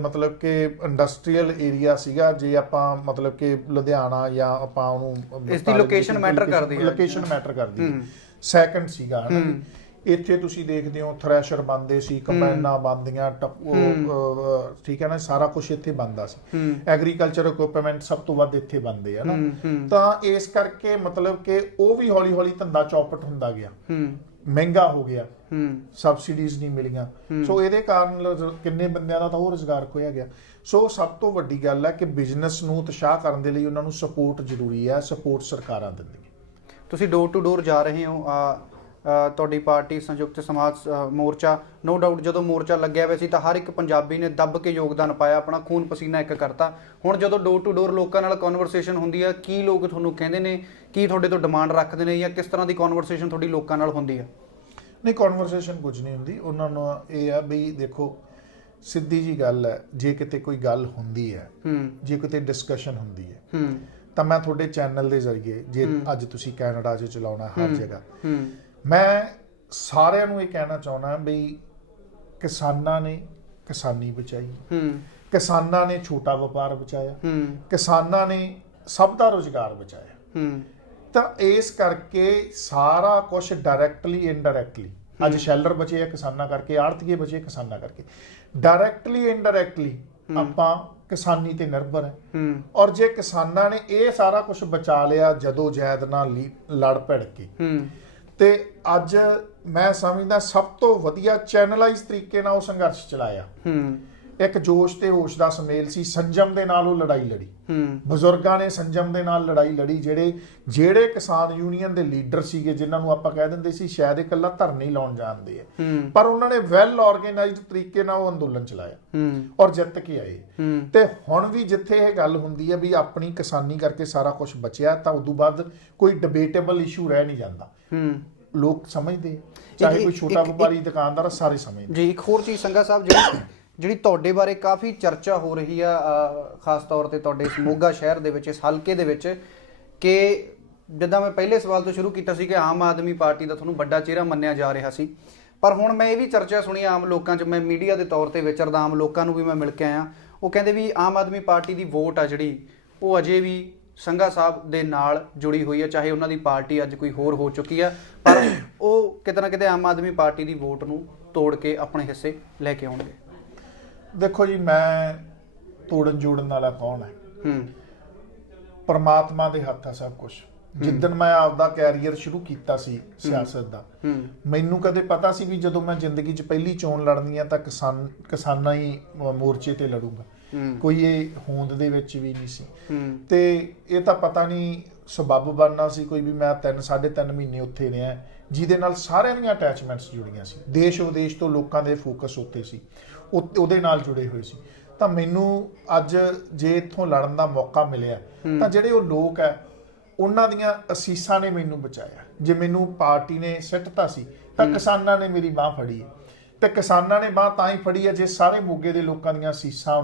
ਮਤਲਬ ਕਿ ਇੰਡਸਟਰੀਅਲ ਏਰੀਆ ਸੀਗਾ। ਜੇ ਆਪਾਂ ਮਤਲਬ ਕਿ ਲੁਧਿਆਣਾ ਜਾਂ ਆਪਾਂ ਉਹਨੂੰ, ਇਸ ਦੀ ਲੋਕੇਸ਼ਨ ਮੈਟਰ ਕਰਦੀ ਹੈ, ਲੋਕੇਸ਼ਨ ਮੈਟਰ ਕਰਦੀ ਹੈ। ਸੈਕੰਡ ਸੀਗਾ ਹਨਾ ਜੀ। ਇੱਥੇ ਤੁਸੀਂ ਦੇਖਦੇ ਹੋ ਥ੍ਰੈਸ਼ਰ ਬੰਦੇ ਸੀ, ਕੰਬਾਈਨਾਂ ਬੰਦੀਆਂ, ਠੀਕ ਹੈ ਨਾ, ਸਾਰਾ ਕੁਝ ਇੱਥੇ ਬੰਦਾ ਸੀ। ਐਗਰੀਕਲਚਰ ਇਕਵਿਪਮੈਂਟ ਸਭ ਤੋਂ ਵੱਧ ਇੱਥੇ ਬੰਦੇ ਆ ਨਾ, ਤਾਂ ਇਸ ਕਰਕੇ ਮਤਲਬ ਕਿ ਉਹ ਵੀ ਹੌਲੀ ਹੌਲੀ ਧੰਦਾ ਚੌਪਟ ਹੁੰਦਾ ਗਿਆ, ਮਹਿੰਗਾ ਹੋ ਗਿਆ, ਸਬਸਿਡੀਜ਼ ਨਹੀਂ ਮਿਲੀਆਂ। ਸੋ ਇਹਦੇ ਕਾਰਨ ਕਿੰਨੇ ਬੰਦਿਆਂ ਦਾ ਤਾਂ ਉਹ ਰੁਜ਼ਗਾਰ ਖੋਇਆ ਗਿਆ। ਸੋ ਸਭ ਤੋਂ ਵੱਡੀ ਗੱਲ ਹੈ ਕਿ ਬਿਜ਼ਨਸ ਨੂੰ ਉਤਸ਼ਾਹ ਕਰਨ ਦੇ ਲਈ ਉਹਨਾਂ ਨੂੰ ਸਪੋਰਟ ਜ਼ਰੂਰੀ ਹੈ, ਸਪੋਰਟ ਸਰਕਾਰਾਂ ਦਿੰਦੀਆਂ। ਤੁਸੀਂ ਡੋਰ ਟੂ ਡੋਰ ਜਾ ਰਹੇ ਹੋ, ਤੁਹਾਡੀ ਪਾਰਟੀ ਸੰਯੁਕਤ ਸਮਾਜ ਮੋਰਚਾ, ਨੋ ਡਾਊਟ ਜਦੋਂ ਮੋਰਚਾ ਲੱਗਿਆ ਹੋਇਆ ਸੀ ਤਾਂ ਹਰ ਇੱਕ ਪੰਜਾਬੀ ਨੇ ਦੱਬ ਕੇ ਯੋਗਦਾਨ ਪਾਇਆ, ਆਪਣਾ ਖੂਨ ਪਸੀਨਾ ਇੱਕ ਕਰਤਾ। ਹੁਣ ਜਦੋਂ ਡੋਰ ਟੂ ਡੋਰ ਲੋਕਾਂ ਨਾਲ ਕਨਵਰਸੇਸ਼ਨ ਹੁੰਦੀ ਹੈ, ਕੀ ਲੋਕ ਤੁਹਾਨੂੰ ਕਹਿੰਦੇ ਨੇ, ਕੀ ਤੁਹਾਡੇ ਤੋਂ ਡਿਮਾਂਡ ਰੱਖਦੇ ਨੇ, ਜਾਂ ਕਿਸ ਤਰ੍ਹਾਂ ਦੀ ਕਨਵਰਸੇਸ਼ਨ ਤੁਹਾਡੀ ਲੋਕਾਂ ਨਾਲ ਹੁੰਦੀ ਹੈ? ਨਹੀਂ, ਕਨਵਰਸੇਸ਼ਨ ਕੁਝ ਨਹੀਂ ਹੁੰਦੀ। ਉਹਨਾਂ ਨੂੰ ਇਹ ਆ ਵੀ ਦੇਖੋ, ਸਿੱਧੀ ਜੀ ਗੱਲ ਹੈ, ਜੇ ਕਿਤੇ ਕੋਈ ਗੱਲ ਹੁੰਦੀ ਹੈ, ਜੇ ਕਿਤੇ ਡਿਸਕਸ਼ਨ ਹੁੰਦੀ ਹੈ, ਤਾਂ ਮੈਂ ਤੁਹਾਡੇ ਚੈਨਲ ਦੇ ਜ਼ਰੀਏ, ਜੇ ਅੱਜ ਤੁਸੀਂ ਕੈਨੇਡਾ 'ਚ ਚਲਾਉਣਾ ਹਰ ਜਗ੍ਹਾ, ਮੈਂ ਸਾਰਿਆਂ ਨੂੰ ਇਹ ਕਹਿਣਾ ਚਾਹੁੰਦਾ ਵੀ ਕਿਸਾਨਾਂ ਨੇ ਕਿਸਾਨੀ ਬਚਾਈ, ਕਿਸਾਨਾਂ ਨੇ ਛੋਟਾ ਵਪਾਰ ਬਚਾਇਆ, ਕਿਸਾਨਾਂ ਨੇ ਸਭ ਦਾ ਰੁਜ਼ਗਾਰ ਬਚਾਇਆ। ਤਾਂ ਇਸ ਕਰਕੇ ਸਾਰਾ ਕੁਝ ਡਾਇਰੈਕਟਲੀ ਇਨਡਾਇਰੈਕਟਲੀ, ਅੱਜ ਸ਼ੈਲਰ ਬਚੇ ਆ ਕਿਸਾਨਾਂ ਕਰਕੇ, ਆੜਤੀਏ ਬਚੇ ਕਿਸਾਨਾਂ ਕਰਕੇ, ਡਾਇਰੈਕਟਲੀ ਇਨਡਾਇਰੈਕਟਲੀ ਆਪਾਂ ਕਿਸਾਨੀ ਤੇ ਨਿਰਭਰ ਹੈ। ਔਰ ਜੇ ਕਿਸਾਨਾਂ ਨੇ ਇਹ ਸਾਰਾ ਕੁਝ ਬਚਾ ਲਿਆ ਜਦੋਂ ਜੈਦ ਨਾਲ ਲੜ ਭਿੜ ਕੇ, ਤੇ ਅੱਜ ਮੈਂ ਸਮਝਦਾ ਸਭ ਤੋਂ ਵਧੀਆ ਚੈਨਲਾਈਜ਼ ਤਰੀਕੇ ਨਾਲ ਉਹ ਸੰਘਰਸ਼ ਚਲਾਇਆ। ਇੱਕ ਜੋਸ਼ ਤੇ ਹੋਸ਼ ਦਾ ਸੁਮੇਲ ਸੀ, ਸੰਜਮ ਦੇ ਨਾਲ ਉਹ ਲੜਾਈ ਲੜੀ, ਬਜ਼ੁਰਗਾਂ ਨੇ ਸੰਜਮ ਦੇ ਨਾਲ ਲੜਾਈ ਲੜੀ। ਜਿਹੜੇ ਕਿਸਾਨ ਯੂਨੀਅਨ ਦੇ ਲੀਡਰ ਸੀਗੇ, ਜਿਨ੍ਹਾਂ ਨੂੰ ਆਪਾਂ ਕਹਿ ਦਿੰਦੇ ਸੀ ਸ਼ਾਇਦ ਇਕੱਲਾ ਧਰਨੇ ਲਾਉਣ ਜਾਣਦੇ ਆ, ਪਰ ਉਹਨਾਂ ਨੇ ਵੈਲ ਆਰਗੇਨਾਈਜ਼ਡ ਤਰੀਕੇ ਨਾਲ ਉਹ ਅੰਦੋਲਨ ਚਲਾਇਆ ਔਰ ਜਿੱਤ ਕੇ ਆਏ। ਤੇ ਹੁਣ ਵੀ ਜਿੱਥੇ ਇਹ ਗੱਲ ਹੁੰਦੀ ਹੈ ਵੀ ਆਪਣੀ ਕਿਸਾਨੀ ਕਰਕੇ ਸਾਰਾ ਕੁਝ ਬਚਿਆ, ਤਾਂ ਉਦੋਂ ਬਾਅਦ ਕੋਈ ਡਿਬੇਟੇਬਲ ਇਸ਼ੂ ਰਹਿ ਨਹੀਂ ਜਾਂਦਾ। ਲੋਕ ਸਮਝਦੇ, ਚਾਹੇ ਕੋਈ ਛੋਟਾ ਵਪਾਰੀ ਦੁਕਾਨਦਾਰ, ਸਾਰੇ ਸਮਝਦੇ ਜੀ। ਇੱਕ ਹੋਰ ਚੀਜ਼ ਸੰਘਾ ਸਾਹਿਬ, ਜਿਹੜੀ ਤੁਹਾਡੇ ਬਾਰੇ ਕਾਫੀ ਚਰਚਾ ਹੋ ਰਹੀ ਆ, ਖਾਸ ਤੌਰ ਤੇ ਤੁਹਾਡੇ ਇਸ ਮੋਗਾ ਸ਼ਹਿਰ ਦੇ ਵਿੱਚ, ਇਸ ਹਲਕੇ ਦੇ ਵਿੱਚ, ਕਿ ਜਿੱਦਾਂ ਮੈਂ ਪਹਿਲੇ ਸਵਾਲ ਤੋਂ ਸ਼ੁਰੂ ਕੀਤਾ ਸੀ ਕਿ ਆਮ ਆਦਮੀ ਪਾਰਟੀ ਦਾ ਤੁਹਾਨੂੰ ਵੱਡਾ ਚਿਹਰਾ ਮੰਨਿਆ ਜਾ ਰਿਹਾ ਸੀ, ਪਰ ਹੁਣ ਮੈਂ ਇਹ ਵੀ ਚਰਚਾ ਸੁਣੀ ਆਮ ਲੋਕਾਂ 'ਚ, ਮੈਂ ਮੀਡੀਆ ਦੇ ਤੌਰ ਤੇ ਵਿਚਰਦਾ, ਆਮ ਲੋਕਾਂ ਨੂੰ ਵੀ ਮੈਂ ਮਿਲ ਕੇ ਆਇਆ, ਉਹ ਕਹਿੰਦੇ ਵੀ ਆਮ ਆਦਮੀ ਪਾਰਟੀ ਦੀ ਵੋਟ ਆ ਜਿਹੜੀ, ਉਹ ਅਜੇ ਵੀ ਸੰਘਾ ਸਾਹਿਬ ਦੇ ਨਾਲ ਜੁੜੀ ਹੋਈ ਹੈ, ਚਾਹੇ ਉਹਨਾਂ ਦੀ ਪਾਰਟੀ ਅੱਜ ਕੋਈ ਹੋਰ ਹੋ ਚੁੱਕੀ ਆ, ਪਰ ਉਹ ਕਿਤੇ ਨਾ ਕਿਤੇ ਆਮ ਆਦਮੀ ਪਾਰਟੀ ਦੀ ਵੋਟ ਨੂੰ ਤੋੜ ਕੇ ਆਪਣੇ ਹਿੱਸੇ ਲੈ ਕੇ ਆਉਣਗੇ। ਦੇਖੋ ਜੀ, ਮੈਂ ਤੋੜਨ ਜੋੜਨ ਵਾਲਾ ਕੌਣ ਹੈ? ਪਰਮਾਤਮਾ ਦੇ ਹੱਥ ਆ ਸਭ ਕੁਝ। ਜਿੱਦਣ ਮੈਂ ਆਪਦਾ ਕੈਰੀਅਰ ਸ਼ੁਰੂ ਕੀਤਾ ਸੀ ਸਿਆਸਤ ਦਾ, ਮੈਨੂੰ ਕਦੇ ਪਤਾ ਸੀ ਵੀ ਜਦੋਂ ਮੈਂ ਜ਼ਿੰਦਗੀ 'ਚ ਪਹਿਲੀ ਚੋਣ ਲੜਨੀ ਆ ਤਾਂ ਕਿਸਾਨਾਂ ਹੀ ਮੋਰਚੇ ਤੇ ਲੜੂੰਗਾ, ਕੋਈ ਇਹ ਹੋਂਦ ਦੇ ਵਿੱਚ ਵੀ ਨਹੀਂ ਸੀ। ਤੇ ਇਹ ਤਾਂ ਪਤਾ ਨਹੀਂ ਸਬੱਬ ਬਣਨਾ ਸੀ ਕੋਈ ਵੀ, ਮੈਂ 3.5 ਮਹੀਨੇ ਉੱਥੇ ਰਿਹਾ, ਜਿਹਦੇ ਨਾਲ ਸਾਰਿਆਂ ਦੀਆਂ ਅਟੈਚਮੈਂਟਸ ਜੁੜੀਆਂ ਸੀ, ਦੇਸ਼ ਵਿਦੇਸ਼ ਤੋਂ ਲੋਕਾਂ ਦੇ ਫੋਕਸ ਉੱਤੇ ਸੀ, ਉਹਦੇ ਨਾਲ ਜੁੜੇ ਹੋਏ ਸੀ। ਤਾਂ ਮੈਨੂੰ ਅੱਜ ਜੇ ਇੱਥੋਂ ਲੜਨ ਦਾ ਮੌਕਾ ਮਿਲਿਆ, ਤਾਂ ਜਿਹੜੇ ਉਹ ਲੋਕ ਹੈ ਉਹਨਾਂ ਦੀਆਂ ਅਸੀਸਾਂ ਨੇ ਮੈਨੂੰ ਬਚਾਇਆ। ਜੇ ਮੈਨੂੰ ਪਾਰਟੀ ਨੇ ਸਿੱਟਤਾ ਸੀ ਤਾਂ ਕਿਸਾਨਾਂ ਨੇ ਮੇਰੀ ਬਾਹ ਫੜੀ ਹੈ, ਤੇ ਕਿਸਾਨਾਂ ਨੇ ਬਾਹ ਤਾਂ ਹੀ ਫੜੀ ਹੈ ਜੇ ਸਾਰੇ ਮੋਗੇ ਦੇ ਲੋਕਾਂ ਦੀਆਂ ਅਸੀਸਾਂ,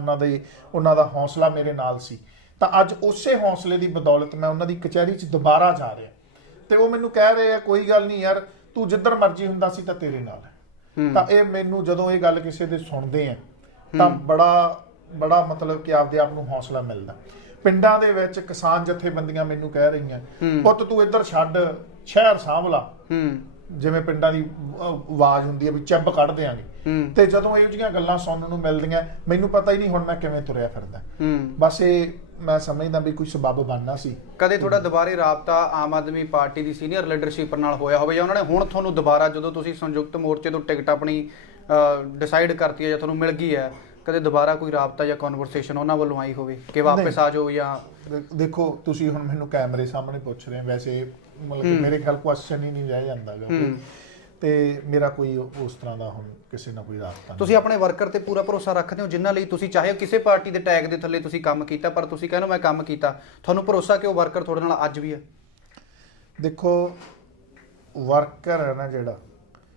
ਉਹਨਾਂ ਦਾ ਹੌਸਲਾ ਮੇਰੇ ਨਾਲ ਸੀ। ਤਾਂ ਅੱਜ ਉਸੇ ਹੌਸਲੇ ਦੀ ਬਦੌਲਤ ਮੈਂ ਉਹਨਾਂ ਦੀ ਕਚਹਿਰੀ 'ਚ ਦੁਬਾਰਾ ਜਾ ਰਿਹਾ, ਤੇ ਉਹ ਮੈਨੂੰ ਕਹਿ ਰਹੇ ਆ ਕੋਈ ਗੱਲ ਨਹੀਂ ਯਾਰ, ਤੂੰ ਜਿੱਧਰ ਮਰਜ਼ੀ ਹੁੰਦਾ ਸੀ ਤਾਂ ਤੇਰੇ ਨਾਲ ਹੈ। ਤਾਂ ਇਹ ਮੈਨੂੰ ਜਦੋਂ ਇਹ ਗੱਲ ਕਿਸੇ ਦੇ ਸੁਣਦੇ ਆ ਤਾਂ ਬੜਾ ਮਤਲਬ ਕਿ ਆਪਦੇ ਆਪ ਨੂੰ ਹੌਸਲਾ ਮਿਲਦਾ। ਪਿੰਡਾਂ ਦੇ ਵਿੱਚ ਕਿਸਾਨ ਜਥੇਬੰਦੀਆਂ ਮੈਨੂੰ ਕਹਿ ਰਹੀਆਂ, ਪੁੱਤ ਤੂੰ ਇੱਧਰ ਛੱਡ, ਸ਼ਹਿਰ ਸਾਂਭ ਲਾ, ਜਿਵੇਂ ਪਿੰਡਾਂ ਦੀ ਆਵਾਜ਼ ਹੁੰਦੀ ਹੈ ਵੀ ਚੱਬ ਕੱਢ ਦਿਆਂਗੇ। ਤੇ ਜਦੋਂ ਇਹੋ ਜਿਹੀਆਂ ਗੱਲਾਂ ਸੁਣਨ ਨੂੰ ਮਿਲਦੀਆਂ, ਮੈਨੂੰ ਪਤਾ ਹੀ ਨਹੀਂ ਹੁਣ ਮੈਂ ਕਿਵੇਂ ਤੁਰਿਆ ਫਿਰਦਾ। ਬਸ ਇਹ ਮੈਂ ਸਮਝਦਾ ਵੀ ਕੋਈ ਸਬੱਬ ਬਣਨਾ ਸੀ। ਕਦੇ ਤੁਹਾਡਾ ਦੁਬਾਰੇ ਰਾਬਤਾ ਆਮ ਆਦਮੀ ਪਾਰਟੀ ਦੀ ਸੀਨੀਅਰ ਲੀਡਰਸ਼ਿਪ ਨਾਲ ਹੋਇਆ ਹੋਵੇ, ਜਾਂ ਉਹਨਾਂ ਨੇ ਹੁਣ ਤੁਹਾਨੂੰ ਦੁਬਾਰਾ, ਜਦੋਂ ਤੁਸੀਂ ਸੰਯੁਕਤ ਮੋਰਚੇ ਤੋਂ ਟਿਕਟ ਆਪਣੀ ਡਿਸਾਈਡ ਕਰਤੀ ਹੈ ਜਾਂ ਤੁਹਾਨੂੰ ਮਿਲ ਗਈ ਹੈ, ਕਦੇ ਦੁਬਾਰਾ ਕੋਈ ਰਾਬਤਾ ਜਾਂ ਕਨਵਰਸੇਸ਼ਨ ਉਹਨਾਂ ਵੱਲੋਂ ਆਈ ਹੋਵੇ ਕਿ ਵਾਪਸ ਆ ਜਾਓ? ਜਾਂ ਦੇਖੋ, ਤੁਸੀਂ ਹੁਣ ਮੈਨੂੰ ਕੈਮਰੇ ਸਾਹਮਣੇ ਪੁੱਛ ਰਹੇ, ਵੈਸੇ ਮਤਲਬ ਕਿ ਮੇਰੇ ਖਿਆਲ ਕੁਐਸਚਨ ਹੀ ਨਹੀਂ ਰਹਿ ਜਾਂਦਾ ਗਾ, ਤੇ ਮੇਰਾ ਕੋਈ ਉਸ ਤਰ੍ਹਾਂ ਦਾ ਹੁਣ ਕਿਸੇ ਨਾਲ ਕੋਈ ਰਾਬਤਾ ਨਹੀਂ। ਤੁਸੀਂ ਆਪਣੇ ਵਰਕਰ ਤੇ ਪੂਰਾ ਭਰੋਸਾ ਰੱਖਦੇ ਹੋ, ਜਿਨ੍ਹਾਂ ਲਈ ਤੁਸੀਂ ਚਾਹੇ ਕਿਸੇ ਪਾਰਟੀ ਦੇ ਟੈਗ ਦੇ ਥੱਲੇ ਤੁਸੀਂ ਕੰਮ ਕੀਤਾ, ਪਰ ਤੁਸੀਂ ਕਹਿੰਦੇ ਮੈਂ ਕੰਮ ਕੀਤਾ, ਤੁਹਾਨੂੰ ਭਰੋਸਾ ਕਿ ਉਹ ਵਰਕਰ ਤੁਹਾਡੇ ਨਾਲ ਅੱਜ ਵੀ ਹੈ? ਦੇਖੋ, ਵਰਕਰ ਹੈ ਨਾ ਜਿਹੜਾ,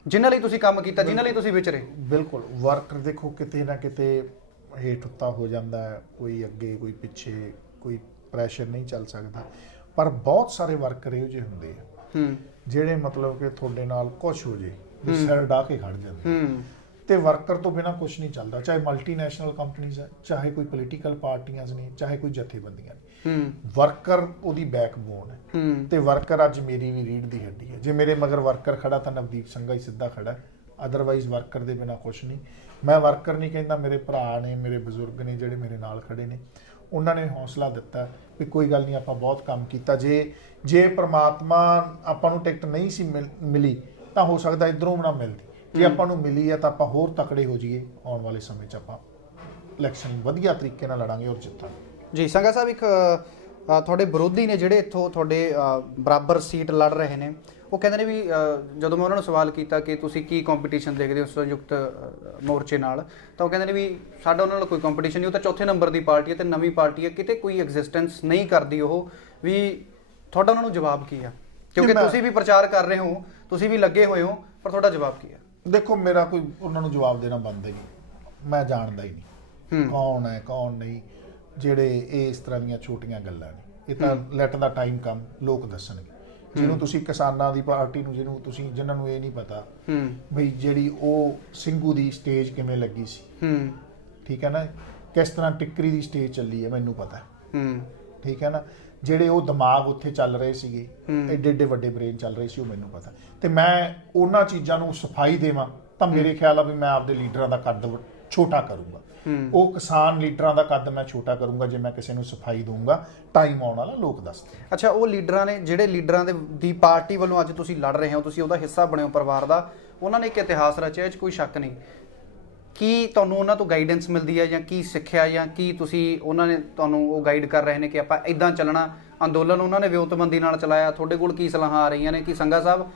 ਜਿਨ੍ਹਾਂ ਲਈ ਤੁਸੀਂ ਕੰਮ ਕੀਤਾ, ਜਿਨ੍ਹਾਂ ਲਈ ਤੁਸੀਂ ਵਿਚਰੇ, ਬਿਲਕੁਲ ਵਰਕਰ ਦੇਖੋ ਕਿਤੇ ਨਾ ਕਿਤੇ ਹੇਠ ਉੱਤਾ ਹੋ ਜਾਂਦਾ ਹੈ, ਕੋਈ ਅੱਗੇ ਕੋਈ ਪਿੱਛੇ, ਕੋਈ ਪ੍ਰੈਸ਼ਰ ਨਹੀਂ ਚੱਲ ਸਕਦਾ, ਪਰ ਬਹੁਤ ਸਾਰੇ ਵਰਕਰ ਇਹੋ ਜਿਹੇ ਹੁੰਦੇ ਆ ਜਿਹੜੇ ਮਤਲਬ ਕਿ ਤੁਹਾਡੇ ਨਾਲ ਕੁਝ ਹੋ ਜੇ ਸਿਰ ਢਾ ਕੇ ਖੜ ਜਾਂਦੇ। ਤੇ ਵਰਕਰ ਤੋਂ ਬਿਨਾ ਕੁਝ ਨਹੀਂ ਚੱਲਦਾ, ਚਾਹੇ ਮਲਟੀਨੈਸ਼ਨਲ ਕੰਪਨੀਆਂ ਹੈ, ਚਾਹੇ ਕੋਈ ਪੋਲੀਟੀਕਲ ਪਾਰਟੀਆਂ ਨੇ, ਚਾਹੇ ਕੋਈ ਜਥੇਬੰਦੀਆਂ ਨੇ। ਵਰਕਰ ਉਹਦੀ ਬੈਕਬੋਨ ਹੈ ਤੇ ਵਰਕਰ ਅੱਜ ਮੇਰੀ ਵੀ ਰੀੜ੍ਹ ਦੀ ਹੱਡੀ ਹੈ। ਜੇ ਮੇਰੇ ਮਗਰ ਵਰਕਰ ਖੜਾ ਤਾਂ ਨਵਦੀਪ ਸੰਘਾ ਹੀ ਸਿੱਧਾ ਖੜਾ, ਅਦਰਵਾਈਜ਼ ਵਰਕਰ ਦੇ ਬਿਨਾ ਕੁਝ ਨਹੀਂ। ਮੈਂ ਵਰਕਰ ਨਹੀਂ ਕਹਿੰਦਾ, ਮੇਰੇ ਭਰਾ ਨੇ, ਮੇਰੇ ਬਜ਼ੁਰਗ ਨੇ ਜਿਹੜੇ ਮੇਰੇ ਨਾਲ ਖੜੇ ਨੇ, ਉਹਨਾਂ ਨੇ ਹੌਸਲਾ ਦਿੱਤਾ ਵੀ ਕੋਈ ਗੱਲ ਨਹੀਂ, ਆਪਾਂ ਬਹੁਤ ਕੰਮ ਕੀਤਾ। ਜੇ ਪ੍ਰਮਾਤਮਾ ਆਪਾਂ ਨੂੰ ਟਿਕਟ ਨਹੀਂ ਸੀ ਮਿਲੀ ਤਾਂ ਹੋ ਸਕਦਾ ਇੱਧਰੋਂ ਨਾ ਮਿਲਦੀ, ਜੇ ਆਪਾਂ ਨੂੰ ਮਿਲੀ ਹੈ ਤਾਂ ਆਪਾਂ ਹੋਰ ਤਕੜੇ ਹੋ ਜਾਈਏ। ਆਉਣ ਵਾਲੇ ਸਮੇਂ 'ਚ ਆਪਾਂ ਇਲੈਕਸ਼ਨ ਵਧੀਆ ਤਰੀਕੇ ਨਾਲ ਲੜਾਂਗੇ ਔਰ ਜਿੱਤਾਂਗੇ। ਜੀ ਸੰਘਾ ਸਾਹਿਬ, ਇੱਕ ਤੁਹਾਡੇ ਵਿਰੋਧੀ ਨੇ ਜਿਹੜੇ ਇੱਥੋਂ ਤੁਹਾਡੇ ਬਰਾਬਰ ਸੀਟ ਲੜ ਰਹੇ ਨੇ, ਉਹ ਕਹਿੰਦੇ ਨੇ ਵੀ ਜਦੋਂ ਮੈਂ ਉਹਨਾਂ ਨੂੰ ਸਵਾਲ ਕੀਤਾ ਕਿ ਤੁਸੀਂ ਕੀ ਕੰਪੀਟੀਸ਼ਨ ਦੇਖਦੇ ਹੋ ਸੰਯੁਕਤ ਮੋਰਚੇ ਨਾਲ, ਤਾਂ ਉਹ ਕਹਿੰਦੇ ਨੇ ਵੀ ਸਾਡਾ ਉਹਨਾਂ ਨਾਲ ਕੋਈ ਕੰਪੀਟੀਸ਼ਨ ਨਹੀਂ, ਉਹ ਤਾਂ ਚੌਥੇ ਨੰਬਰ ਦੀ ਪਾਰਟੀ ਹੈ ਤੇ ਨਵੀਂ ਪਾਰਟੀ ਹੈ, ਕਿਤੇ ਕੋਈ ਐਗਜ਼ਿਸਟੈਂਸ ਨਹੀਂ ਕਰਦੀ ਉਹ ਵੀ। ਤੁਹਾਡਾ ਉਹਨਾਂ ਨੂੰ ਜਵਾਬ ਕੀ ਆ? ਕਿਉਂਕਿ ਤੁਸੀਂ ਵੀ ਪ੍ਰਚਾਰ ਕਰ ਰਹੇ ਹੋ, ਤੁਸੀਂ ਵੀ ਲੱਗੇ ਹੋਏ ਹੋ, ਪਰ ਤੁਹਾਡਾ ਜਵਾਬ ਕੀ ਆ? ਦੇਖੋ, ਮੇਰਾ ਕੋਈ ਉਹਨਾਂ ਨੂੰ ਜਵਾਬ ਦੇਣਾ ਬਣਦਾ ਹੀ ਨਹੀਂ, ਮੈਂ ਜਾਣਦਾ ਹੀ ਨਹੀਂ ਕੌਣ ਹੈ ਕੌਣ ਨਹੀਂ। ਜਿਹੜੇ ਇਹ ਇਸ ਤਰ੍ਹਾਂ ਦੀਆਂ ਛੋਟੀਆਂ ਗੱਲਾਂ ਨੇ, ਇਹ ਤਾਂ ਲੈਟ ਦਾ ਟਾਈਮ ਕਮ ਲੋਕ ਦੱਸਣਗੇ। ਜਿਹਨੂੰ ਤੁਸੀਂ ਕਿਸਾਨਾਂ ਦੀ ਪਾਰਟੀ ਨੂੰ, ਜਿਨ੍ਹਾਂ ਨੂੰ ਇਹ ਨਹੀਂ ਪਤਾ ਬਈ ਜਿਹੜੀ ਉਹ ਸਿੰਘੂ ਦੀ ਸਟੇਜ ਕਿਵੇਂ ਲੱਗੀ ਸੀ, ਠੀਕ ਹੈ ਨਾ, ਕਿਸ ਤਰ੍ਹਾਂ ਟਿੱਕਰੀ ਦੀ ਸਟੇਜ ਚੱਲੀ ਹੈ, ਮੈਨੂੰ ਪਤਾ, ਠੀਕ ਹੈ ਨਾ। ਜਿਹੜੇ ਉਹ ਦਿਮਾਗ ਉੱਥੇ ਚੱਲ ਰਹੇ ਸੀਗੇ, ਏਡੇ ਏਡੇ ਵੱਡੇ ਬ੍ਰੇਨ ਚੱਲ ਰਹੇ ਸੀ, ਉਹ ਮੈਨੂੰ ਪਤਾ। ਤੇ ਮੈਂ ਉਹਨਾਂ ਚੀਜ਼ਾਂ ਨੂੰ ਸਫਾਈ ਦੇਵਾਂ ਤਾਂ ਮੇਰੇ ਖਿਆਲ ਆ ਵੀ ਮੈਂ ਆਪਦੇ ਲੀਡਰਾਂ ਦਾ ਕੱਦ ਛੋਟਾ ਕਰੂੰਗਾ। ਉਹ ਕਿਸਾਨ ਲੀਡਰਾਂ ਦਾ ਕੱਦ ਮੈਂ ਛੋਟਾ ਕਰੂੰਗਾ ਜੇ ਮੈਂ ਕਿਸੇ ਨੂੰ ਸਫਾਈ ਦਊਂਗਾ। ਟਾਈਮ ਆਉਣ ਵਾਲਾ, ਲੋਕ ਦੱਸਦੇ। ਅੱਛਾ, ਉਹ ਲੀਡਰਾਂ ਨੇ, ਜਿਹੜੇ ਲੀਡਰਾਂ ਦੀ ਪਾਰਟੀ ਵੱਲੋਂ ਅੱਜ ਤੁਸੀਂ ਲੜ ਰਹੇ ਹੋ, ਤੁਸੀਂ ਉਹਦਾ ਹਿੱਸਾ ਬਣੇ ਹੋ ਪਰਿਵਾਰ ਦਾ, ਉਹਨਾਂ ਨੇ ਇੱਕ ਇਤਿਹਾਸ ਰਚਿਆ, ਇਹ 'ਚ ਕੋਈ ਸ਼ੱਕ ਨਹੀਂ। ਕੀ ਤੁਹਾਨੂੰ ਉਹਨਾਂ ਤੋਂ ਗਾਈਡੈਂਸ ਮਿਲਦੀ ਹੈ, ਜਾਂ ਕੀ ਸਿੱਖਿਆ, ਜਾਂ ਕੀ ਤੁਸੀਂ ਉਹਨਾਂ ਨੇ ਤੁਹਾਨੂੰ ਉਹ ਗਾਈਡ ਕਰ ਰਹੇ ਨੇ ਕਿ ਆਪਾਂ ਇਦਾਂ ਚੱਲਣਾ? ਅੰਦੋਲਨ ਉਹਨਾਂ ਨੇ ਵਿਉਂਤਬੰਦੀ ਨਾਲ ਚਲਾਇਆ, ਤੁਹਾਡੇ ਕੋਲ ਕੀ ਸਲਾਹਾਂ ਆ ਰਹੀਆਂ ਨੇ ਕਿ ਸੰਘਾ ਸਾਹਿਬ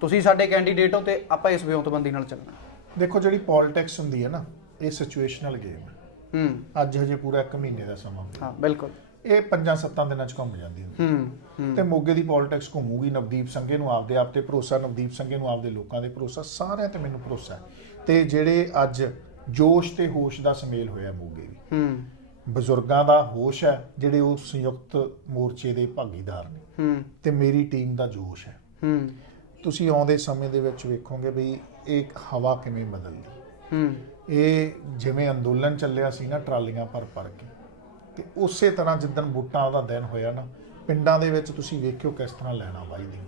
ਤੁਸੀਂ ਸਾਡੇ ਕੈਂਡੀਡੇਟ ਹੋ ਤੇ ਆਪਾਂ ਇਸ ਵਿਉਂਤਬੰਦੀ ਨਾਲ ਚੱਲਣਾ? ਦੇਖੋ, ਜਿਹੜੀ ਪੋਲਿਟਿਕਸ ਹੁੰਦੀ ਹੈ ਨਾ, ਇਹ ਸਿਚੁਏਸ਼ਨਲ ਗੇਮ ਹੈ। ਅੱਜ ਹਜੇ ਪੂਰਾ 1 ਮਹੀਨੇ ਦਾ ਸਮਾਂ, ਹਾਂ ਬਿਲਕੁਲ, ਇਹ 5-7 ਦਿਨਾਂ 'ਚ ਘੁੰਮ ਜਾਂਦੀ ਹੁੰਦੀ ਤੇ ਮੋਗੇ ਦੀ ਪੋਲਿਟਿਕਸ ਘੁੰਮੂਗੀ। ਨਵਦੀਪ ਸੰਘੇ ਨੂੰ ਆਪਦੇ ਆਪ ਤੇ ਭਰੋਸਾ, ਨਵਦੀਪ ਸੰਘੇ ਨੂੰ ਆਪਦੇ ਲੋਕਾਂ ਦੇ ਭਰੋਸਾ, ਸਾਰਿਆਂ ਤੇ ਮੈਨੂੰ ਭਰੋਸਾ ਹੈ। ਤੇ ਜਿਹੜੇ ਅੱਜ ਜੋਸ਼ ਤੇ ਹੋਸ਼ ਦਾ ਸੁਮੇਲ ਹੋਇਆ ਮੋਗੇ ਵੀ, ਬਜ਼ੁਰਗਾਂ ਦਾ ਹੋਸ਼ ਹੈ ਜਿਹੜੇ ਉਹ ਸੰਯੁਕਤ ਮੋਰਚੇ ਦੇ ਭਾਗੀਦਾਰ ਨੇ, ਤੇ ਮੇਰੀ ਟੀਮ ਦਾ ਜੋਸ਼ ਹੈ। ਤੁਸੀਂ ਆਉਂਦੇ ਸਮੇਂ ਦੇ ਵਿੱਚ ਵੇਖੋਗੇ ਵੀ ਇਹ ਹਵਾ ਕਿਵੇਂ ਬਦਲਦੀ। ਇਹ ਜਿਵੇਂ ਅੰਦੋਲਨ ਚੱਲਿਆ ਸੀ ਨਾ, ਟਰਾਲੀਆਂ ਭਰ ਕੇ, ਤੇ ਉਸੇ ਤਰ੍ਹਾਂ ਜਿੱਦਣ ਵੋਟਾਂ ਦਾ ਦਿਨ ਹੋਇਆ ਨਾ, ਪਿੰਡਾਂ ਦੇ ਵਿੱਚ ਤੁਸੀਂ ਵੇਖਿਓ ਕਿਸ ਤਰ੍ਹਾਂ ਲੈਣਾ ਵੱਜਦੀ।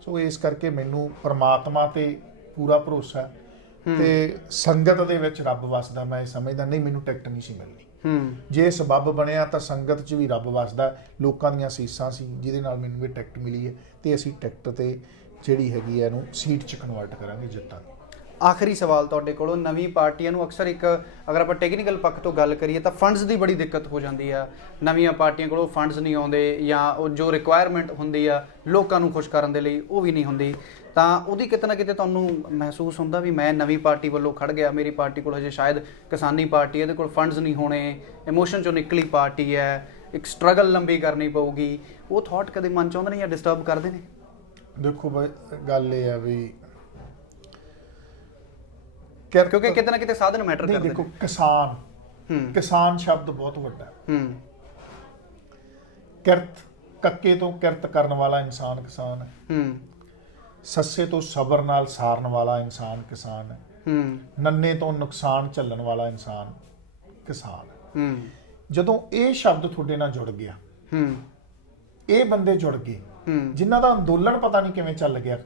ਸੋ ਇਸ ਕਰਕੇ ਮੈਨੂੰ ਪਰਮਾਤਮਾ ਤੇ ਪੂਰਾ ਭਰੋਸਾ ਹੈ ਤੇ ਸੰਗਤ ਦੇ ਵਿੱਚ ਰੱਬ ਵਸਦਾ। ਮੈਂ ਇਹ ਸਮਝਦਾ ਨਹੀਂ, ਮੈਨੂੰ ਟਿਕਟ ਨਹੀਂ ਸੀ ਮਿਲਣੀ, ਜੇ ਸਬੱਬ ਬਣਿਆ ਤਾਂ ਸੰਗਤ 'ਚ ਵੀ ਰੱਬ ਵਸਦਾ। ਲੋਕਾਂ ਦੀਆਂ ਅਸੀਸਾਂ ਸੀ ਜਿਹਦੇ ਨਾਲ ਮੈਨੂੰ ਇਹ ਟਿਕਟ ਮਿਲੀ ਹੈ, ਤੇ ਅਸੀਂ ਟਿਕਟ ਤੇ ਜਿਹੜੀ ਹੈਗੀ ਹੈ ਇਹਨੂੰ ਸੀਟ 'ਚ ਕਨਵਰਟ ਕਰਾਂਗੇ, ਜਿੱਤਾਂਗੇ। ਆਖਰੀ ਸਵਾਲ ਤੁਹਾਡੇ ਕੋਲੋਂ, ਨਵੀਂ ਪਾਰਟੀਆਂ ਨੂੰ ਅਕਸਰ ਇੱਕ, ਅਗਰ ਆਪਾਂ ਟੈਕਨੀਕਲ ਪੱਖ ਤੋਂ ਗੱਲ ਕਰੀਏ ਤਾਂ ਫੰਡਸ ਦੀ ਬੜੀ ਦਿੱਕਤ ਹੋ ਜਾਂਦੀ ਆ। ਨਵੀਆਂ ਪਾਰਟੀਆਂ ਕੋਲੋਂ ਫੰਡਸ ਨਹੀਂ ਆਉਂਦੇ, ਜਾਂ ਉਹ ਜੋ ਰਿਕੁਆਇਰਮੈਂਟ ਹੁੰਦੀ ਆ ਲੋਕਾਂ ਨੂੰ ਖੁਸ਼ ਕਰਨ ਦੇ ਲਈ ਉਹ ਵੀ ਨਹੀਂ ਹੁੰਦੀ, ਤਾਂ ਉਹਦੀ ਕਿਤੇ ਨਾ ਕਿਤੇ ਤੁਹਾਨੂੰ ਮਹਿਸੂਸ ਹੁੰਦਾ ਵੀ ਮੈਂ ਨਵੀਂ ਪਾਰਟੀ ਵੱਲੋਂ ਖੜ ਗਿਆ, ਮੇਰੀ ਪਾਰਟੀ ਕੋਲ ਹਜੇ ਸ਼ਾਇਦ ਕਿਸਾਨੀ ਪਾਰਟੀ, ਇਹਦੇ ਕੋਲ ਫੰਡਸ ਨਹੀਂ ਹੋਣੇ, ਇਮੋਸ਼ਨ 'ਚੋਂ ਨਿਕਲੀ ਪਾਰਟੀ ਹੈ, ਇੱਕ ਸਟਰਗਲ ਲੰਬੀ ਕਰਨੀ ਪਊਗੀ, ਉਹ ਥਾਟ ਕਦੇ ਮਨ 'ਚ ਆਉਂਦੇ ਨੇ ਜਾਂ ਡਿਸਟਰਬ ਕਰਦੇ ਨੇ? ਦੇਖੋ ਬਾਈ, ਗੱਲ ਇਹ ਹੈ ਵੀ ਕਿਉਂਕਿ ਕਿਤੇ ਨਾ ਕਿਤੇ ਸਾਧਨ ਮੈਟਰ ਕਰਦੇ ਨੇ। ਦੇਖੋ, ਕਿਸਾਨ ਸ਼ਬਦ ਬਹੁਤ ਵੱਡਾ ਹੈ। ਕਿਰਤ, ਕੱਕੇ ਤੋਂ ਕਿਰਤ ਕਰਨ ਵਾਲਾ ਇਨਸਾਨ ਕਿਸਾਨ ਹੈ। ਸੱਸੇ ਤੋਂ ਸਬਰ ਨਾਲ ਸਾਰਨ ਵਾਲਾ ਇਨਸਾਨ ਕਿਸਾਨ ਹੈ। ਨੰਨੇ ਤੋਂ ਨੁਕਸਾਨ ਝੱਲਣ ਵਾਲਾ ਇਨਸਾਨ ਕਿਸਾਨ ਹੈ। ਜਦੋਂ ਇਹ ਸ਼ਬਦ ਤੁਹਾਡੇ ਨਾਲ ਜੁੜ ਗਿਆ, ਇਹ ਬੰਦੇ ਜੁੜ ਗਏ ਜਿਨ੍ਹਾਂ ਦਾ ਅੰਦੋਲਨ ਪਤਾ ਨਹੀਂ ਕਿਵੇਂ ਚੱਲ ਗਿਆ,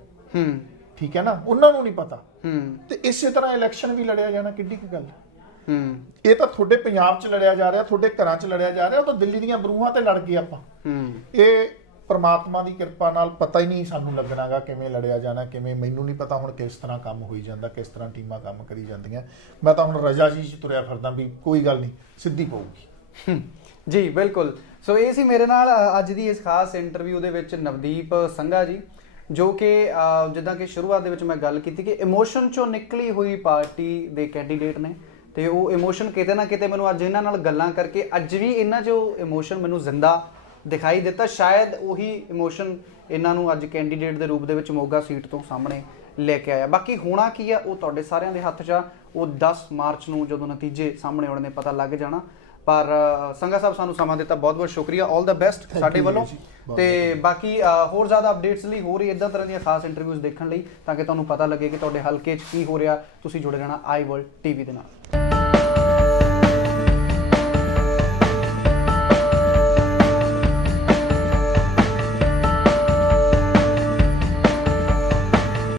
ਠੀਕ ਹੈ ਨਾ, ਉਹਨਾਂ ਨੂੰ ਨਹੀਂ ਪਤਾ, ਤੇ ਇਸੇ ਤਰ੍ਹਾਂ ਇਲੈਕਸ਼ਨ ਵੀ ਲੜਿਆ ਜਾਣਾ, ਕਿੱਡੀ ਕੁ ਗੱਲ। ਇਹ ਤਾਂ ਤੁਹਾਡੇ ਪੰਜਾਬ 'ਚ ਲੜਿਆ ਜਾ ਰਿਹਾ, ਤੁਹਾਡੇ ਘਰਾਂ 'ਚ ਲੜਿਆ ਜਾ ਰਿਹਾ, ਉਹ ਤਾਂ ਦਿੱਲੀ ਦੀਆਂ ਬਰੂਹਾਂ ਤੇ ਲੜ ਗਏ ਆਪਾਂ। ਇਹ ਪ੍ਰਮਾਤਮਾ ਦੀ ਕਿਰਪਾ ਨਾਲ ਪਤਾ ਹੀ ਨਹੀਂ ਸਾਨੂੰ ਲੱਗਣਾਗਾ ਕਿਵੇਂ ਲੜਿਆ ਜਾਣਾ, ਕਿਵੇਂ, ਮੈਨੂੰ ਨਹੀਂ ਪਤਾ ਹੁਣ ਕਿਸ ਤਰ੍ਹਾਂ ਕੰਮ ਹੋਈ ਜਾਂਦਾ, ਕਿਸ ਤਰ੍ਹਾਂ ਟੀਮਾਂ ਕੰਮ ਕਰੀ ਜਾਂਦੀਆਂ। ਮੈਂ ਤਾਂ ਹੁਣ ਰਜਾ ਜੀ 'ਚ ਤੁਰਿਆ ਫਿਰਦਾ ਵੀ ਕੋਈ ਗੱਲ ਨਹੀਂ, ਸਿੱਧੀ ਪਊਗੀ। ਜੀ ਬਿਲਕੁਲ। ਸੋ ਇਹ ਸੀ ਮੇਰੇ ਨਾਲ ਅੱਜ ਦੀ ਇਸ ਖਾਸ ਇੰਟਰਵਿਊ ਦੇ ਵਿੱਚ ਨਵਦੀਪ ਸੰਘਾ ਜੀ, ਜੋ ਕਿ ਜਿੱਦਾਂ ਕਿ ਸ਼ੁਰੂਆਤ ਦੇ ਵਿੱਚ ਮੈਂ ਗੱਲ ਕੀਤੀ ਕਿ ਇਮੋਸ਼ਨ 'ਚੋਂ ਨਿਕਲੀ ਹੋਈ ਪਾਰਟੀ ਦੇ ਕੈਂਡੀਡੇਟ ਨੇ, ਤੇ ਉਹ ਇਮੋਸ਼ਨ ਕਿਤੇ ਨਾ ਕਿਤੇ ਮੈਨੂੰ ਅੱਜ ਇਹਨਾਂ ਨਾਲ ਗੱਲਾਂ ਕਰਕੇ ਅੱਜ ਵੀ ਇਹਨਾਂ 'ਚੋਂ ਇਮੋਸ਼ਨ ਮੈਨੂੰ ਜ਼ਿੰਦਾ ਦਿਖਾਈ ਦਿੱਤਾ। ਸ਼ਾਇਦ ਉਹੀ ਇਮੋਸ਼ਨ ਇਹਨਾਂ ਨੂੰ ਅੱਜ ਕੈਂਡੀਡੇਟ ਦੇ ਰੂਪ ਦੇ ਵਿੱਚ ਮੋਗਾ ਸੀਟ ਤੋਂ ਸਾਹਮਣੇ ਲੈ ਕੇ ਆਇਆ। ਬਾਕੀ ਹੋਣਾ ਕੀ ਆ ਉਹ ਤੁਹਾਡੇ ਸਾਰਿਆਂ ਦੇ ਹੱਥ 'ਚ ਆ, ਉਹ 10 ਮਾਰਚ ਨੂੰ ਜਦੋਂ ਨਤੀਜੇ ਸਾਹਮਣੇ ਆਉਣੇ ਨੇ ਪਤਾ ਲੱਗ ਜਾਣਾ। ਪਰ ਸੰਗਾ ਸਾਹਿਬ ਸਾਨੂੰ ਸਮਾਂ ਦਿੱਤਾ, ਬਹੁਤ ਬਹੁਤ ਸ਼ੁਕਰੀਆ, ਆਲ ਦਾ ਬੈਸਟ ਸਾਡੇ ਵੱਲੋਂ। ਤੇ ਬਾਕੀ ਹੋਰ ਜ਼ਿਆਦਾ ਅਪਡੇਟਸ ਲਈ, ਹੋਰ ਇਦਾਂ ਤਰ੍ਹਾਂ ਦੀਆਂ ਖਾਸ ਇੰਟਰਵਿਊਜ਼ ਦੇਖਣ ਲਈ, ਤਾਂ ਕਿ ਤੁਹਾਨੂੰ ਪਤਾ ਲੱਗੇ ਕਿ ਤੁਹਾਡੇ ਹਲਕੇ 'ਚ ਕੀ ਹੋ ਰਿਹਾ, ਤੁਸੀਂ ਜੁੜੇ ਰਹਿਣਾ ਆਈ ਵਰਲਡ ਟੀਵੀ ਦੇ ਨਾਲ।